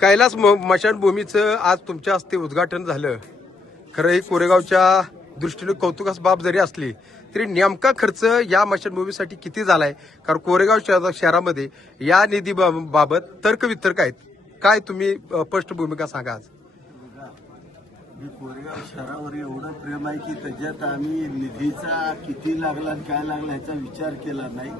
कैलास मशानभूमीचं आज तुमच्या हस्ते उद्घाटन झालं. खरं ही कोरेगावच्या दृष्टीने कौतुकास बाब जरी असली तरी नेमका खर्च या मशानभूमीसाठी किती झालाय? कारण कोरेगाव शहरामध्ये या निधी बाबत तर्कवितर्क आहेत. काय तुम्ही स्पष्ट भूमिका सांगा आज. मी कोरेगाव शहरावर एवढं प्रेम आहे की त्याच्यात आम्ही निधीचा किती लागला आणि काय लागला ह्याचा विचार केला नाही.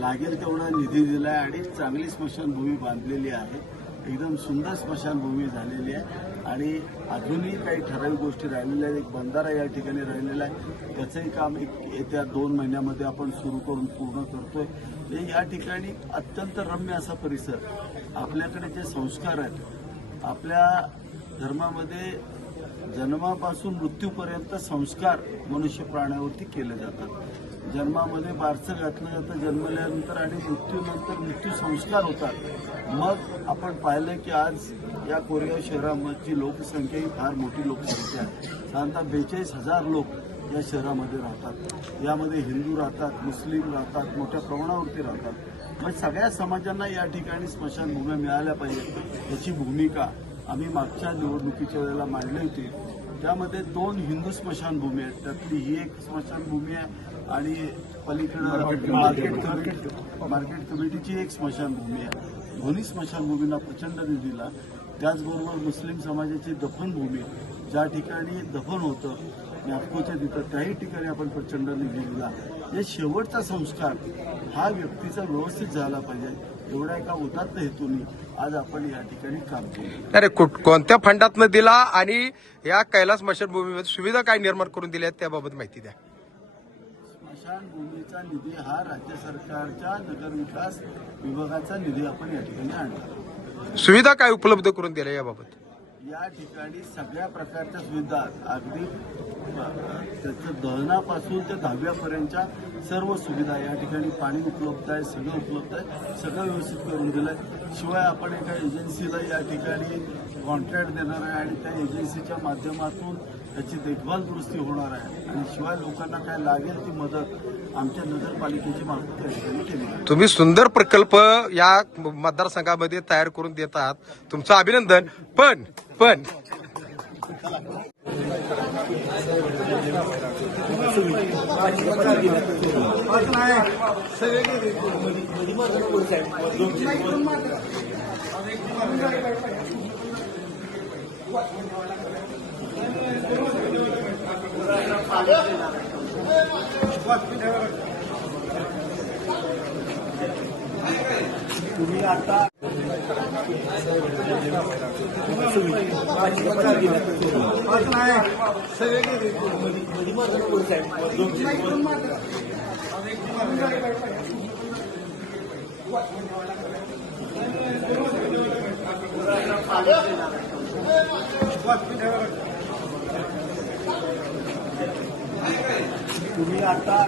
लागेल तेवढा निधी दिलाय आणि चांगली स्मशानभूमी बांधलेली आहे. एकदम सुंदर स्मशानभूमी झालेली आहे आणि अजूनही काही ठराविक गोष्टी राहिलेल्या आहेत. एक बंधारा या ठिकाणी राहिलेला आहे, त्याचंही काम येत्या 2 महिन्यामध्ये आपण सुरू करून पूर्ण करतोय. या ठिकाणी अत्यंत रम्य असा परिसर. आपल्याकडे जे संस्कार आहेत, आपल्या धर्मामध्ये जन्मापासून मृत्यूपर्यंत संस्कार मनुष्य प्राण्यावरती केले जातात. जन्मामध्ये बारसं घातलं जातं जन्मल्यानंतर आणि मृत्यूनंतर मृत्यू संस्कार होतात. मग आपण पाहिलं की आज या कोरेगाव शहराची लोकसंख्या ही फार मोठी लोकसंख्या आहे. साधारणतः 42,000 लोक या शहरामध्ये राहतात. यामध्ये हिंदू राहतात, मुस्लिम राहतात, मोठ्या प्रमाणावरती राहतात. मग सगळ्या समाजांना या ठिकाणी स्मशानभूम्या मिळाल्या पाहिजेत याची भूमिका आम्ही मागच्या निवडणुकीच्या वेळेला मांडली होती. त्यामध्ये 2 हिंदू स्मशानभूमी आहेत. त्यातली ही एक स्मशानभूमी आहे आणि पलीकडे मार्केट कमिटीची एक स्मशानभूमी आहे. दोन्ही स्मशानभूमींना प्रचंड निधीला. त्याचबरोबर मुस्लिम समाजाची दफनभूमी, ज्या ठिकाणी दफन होतं नागपूरच्या तिथं, त्याही ठिकाणी आपण प्रचंड निधी दिला. हे शेवटचा संस्कार हा व्यक्तीचा व्यवस्थित झाला पाहिजे एवढ्या एका उदात्त हेतूने आज आपण या ठिकाणी काम केलं. अरे कोणत्या फंडातनं दिला आणि या कैलास मशानभूमीमध्ये सुविधा काय निर्माण करून दिल्या त्याबाबत माहिती द्या. स्मशानभूमीचा निधी हा राज्य सरकारच्या नगरविकास विभागाचा निधी आपण या ठिकाणी आणला. सुविधा काय उपलब्ध करून दिल्या याबाबत? या ठिकाणी सगळ्या प्रकारच्या सुविधा, अगदी त्याचं दहनापासून ते 10व्यापर्यंतच्या सर्व सुविधा या ठिकाणी. पाणी उपलब्ध आहे, सगळं उपलब्ध आहे, सगळं व्यवस्थित करून दिलं आहे. शिवाय आपण एका एजन्सीला या ठिकाणी कॉन्ट्रॅक्ट देणार आहे आणि त्या एजन्सीच्या माध्यमातून त्याची देखभाल दुरुस्ती होणार आहे आणि शिवाय लोकांना काय लागेल ती मदत आमच्या नगरपालिकेची मार्फत त्या ठिकाणी केली आहे. तुम्ही सुंदर प्रकल्प या मतदारसंघामध्ये तयार करून देत आहात, तुमचं अभिनंदन. पण तुम्ही आता तुम्ही आता